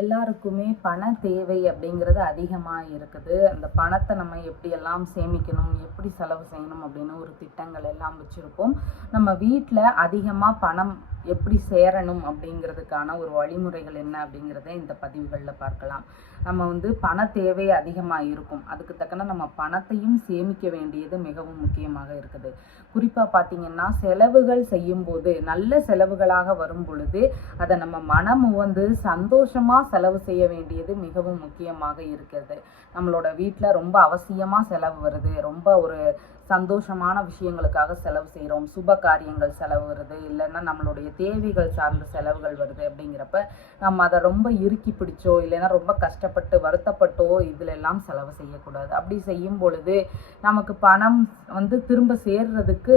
எல்லாருக்குமே பண தேவை அப்படிங்கிறது அதிகமாக இருக்குது. அந்த பணத்தை நம்ம எப்படியெல்லாம் சேமிக்கணும் எப்படி செலவு செய்யணும் அப்படின்னு ஒரு திட்டங்கள் எல்லாம் வச்சுருப்போம். நம்ம வீட்டில் அதிகமாக பணம் எப்படி சேரணும் அப்படிங்கிறதுக்கான ஒரு வழிமுறைகள் என்ன அப்படிங்கிறத இந்த பதிவுகளில் பார்க்கலாம். நம்ம வந்து பண தேவை அதிகமாக இருக்கும். அதுக்கு தக்கன நம்ம பணத்தையும் சேமிக்க வேண்டியது மிகவும் முக்கியமாக இருக்குது. குறிப்பாக பார்த்தீங்கன்னா செலவுகள் செய்யும்போது நல்ல செலவுகளாக வரும் பொழுது அதை நம்ம மனம் வந்து சந்தோஷமாக செலவு செய்ய வேண்டியது மிகவும் முக்கியமாக இருக்கிறது. நம்மளோட வீட்டில் ரொம்ப அவசியமாக செலவு வருது. ரொம்ப ஒரு சந்தோஷமான விஷயங்களுக்காக செலவு செய்கிறோம் சுப காரியங்கள் செலவு வருது. இல்லைன்னா நம்மளுடைய தேவைகள் சார்ந்த செலவுகள் வருது அப்படிங்கிறப்ப நம்ம அதை ரொம்ப இறுக்கி பிடிச்சோ இல்லைன்னா ரொம்ப கஷ்டப்பட்டு வருத்தப்பட்டோ இதில் எல்லாம் செலவு செய்யக்கூடாது. அப்படி செய்யும் பொழுது நமக்கு பணம் வந்து திரும்ப சேர்றதுக்கு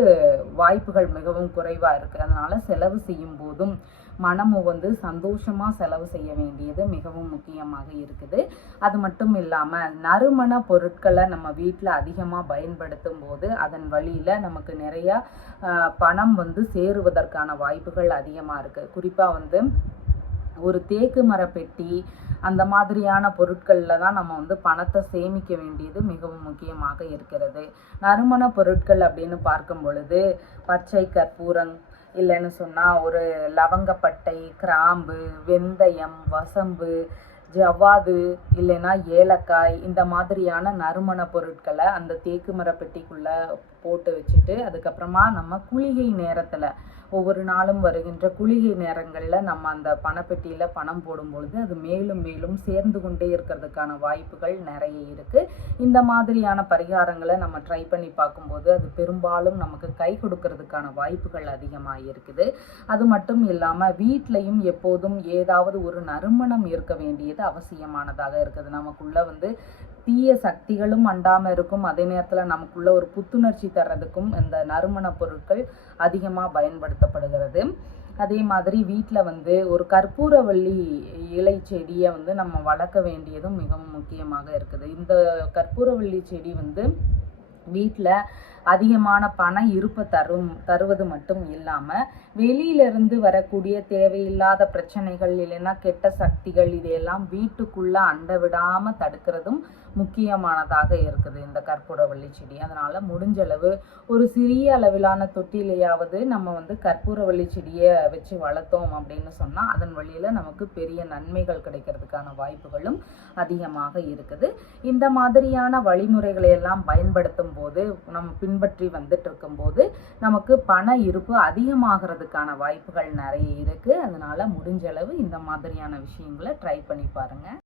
வாய்ப்புகள் மிகவும் குறைவாக இருக்குது அதனால் செலவு செய்யும் போதும் மனமும் வந்து சந்தோஷமாக செலவு செய்ய வேண்டியது மிகவும் முக்கியமாக இருக்குது. அது மட்டும் இல்லாமல் நறுமண பொருட்களை நம்ம வீட்டில் அதிகமாக பயன்படுத்தும் போது அதன் வழியில் நமக்கு நிறையா பணம் வந்து சேருவதற்கான வாய்ப்புகள் அதிகமாக இருக்குது குறிப்பாக வந்து ஒரு தேக்கு மரப்பெட்டி அந்த மாதிரியான பொருட்களில் தான் நம்ம வந்து பணத்தை சேமிக்க வேண்டியது மிகவும் முக்கியமாக இருக்கிறது. நறுமண பொருட்கள் அப்படின்னு பார்க்கும் பொழுது பச்சை கற்பூரம் இல்லைன்னு சொன்னால் ஒரு லவங்கப்பட்டை கிராம்பு வெந்தயம் வசம்பு ஜவ்வாது இல்லைன்னா ஏலக்காய் இந்த மாதிரியான நறுமண பொருட்களை அந்த தேக்கு மர பெட்டிக்குள்ளே போட்டு வச்சுட்டு அதுக்கப்புறமா நம்ம குளிகை நேரத்தில் ஒவ்வொரு நாளும் வருகின்ற குளிகை நேரங்களில் நம்ம அந்த பணப்பெட்டியில் பணம் போடும்பொழுது அது மேலும் மேலும் சேர்ந்து கொண்டே இருக்கிறதுக்கான வாய்ப்புகள் நிறைய இருக்குது இந்த மாதிரியான பரிகாரங்களை நம்ம ட்ரை பண்ணி பார்க்கும்போது அது பெரும்பாலும் நமக்கு கை கொடுக்கறதுக்கான வாய்ப்புகள் அதிகமாக இருக்குது. அது மட்டும் இல்லாமல் வீட்லையும் எப்போதும் ஏதாவது ஒரு நறுமணம் இருக்க வேண்டியது அவசியமானதாக இருக்குது. நமக்குள்ளே வந்து தீய சக்திகளும் அண்டாமல் இருக்கும். அதே நேரத்தில் நமக்குள்ள ஒரு புத்துணர்ச்சி தர்றதுக்கும் இந்த நறுமண பொருட்கள் அதிகமாக பயன்படுத்தப்படுகிறது. அதே மாதிரி வீட்டில் வந்து ஒரு கற்பூரவள்ளி இலை செடியை வந்து நம்ம வளர்க்க வேண்டியதும் மிகவும் முக்கியமாக இருக்குது. இந்த கற்பூரவள்ளி செடி வந்து வீட்டில் அதிகமான பணம் இருப்பை தரும் தருவது மட்டும் இல்லாமல் வெளியிலிருந்து வரக்கூடிய தேவையில்லாத பிரச்சனைகள் இல்லைன்னா கெட்ட சக்திகள் இதையெல்லாம் வீட்டுக்குள்ளே அண்ட விடாமல் தடுக்கிறதும் முக்கியமானதாக இருக்குது இந்த கற்பூரவள்ளி செடி. அதனால் முடிஞ்சளவு ஒரு சிறிய அளவிலான தொட்டிலையாவது நம்ம வந்து கற்பூரவள்ளி செடியை வச்சு வளர்த்தோம் அப்படின்னு சொன்னால் அதன் வழியில் நமக்கு பெரிய நன்மைகள் கிடைக்கிறதுக்கான வாய்ப்புகளும் அதிகமாக இருக்குது. இந்த மாதிரியான வழிமுறைகளை எல்லாம் பயன்படுத்தும் போது நம்ம பின்பற்றி வந்துட்டு இருக்கும்போது நமக்கு பண இருப்பு அதிகமாகிறதுக்கான வாய்ப்புகள் நிறைய இருக்குது அதனால் முடிஞ்சளவு இந்த மாதிரியான விஷயங்களை ட்ரை பண்ணி பாருங்கள்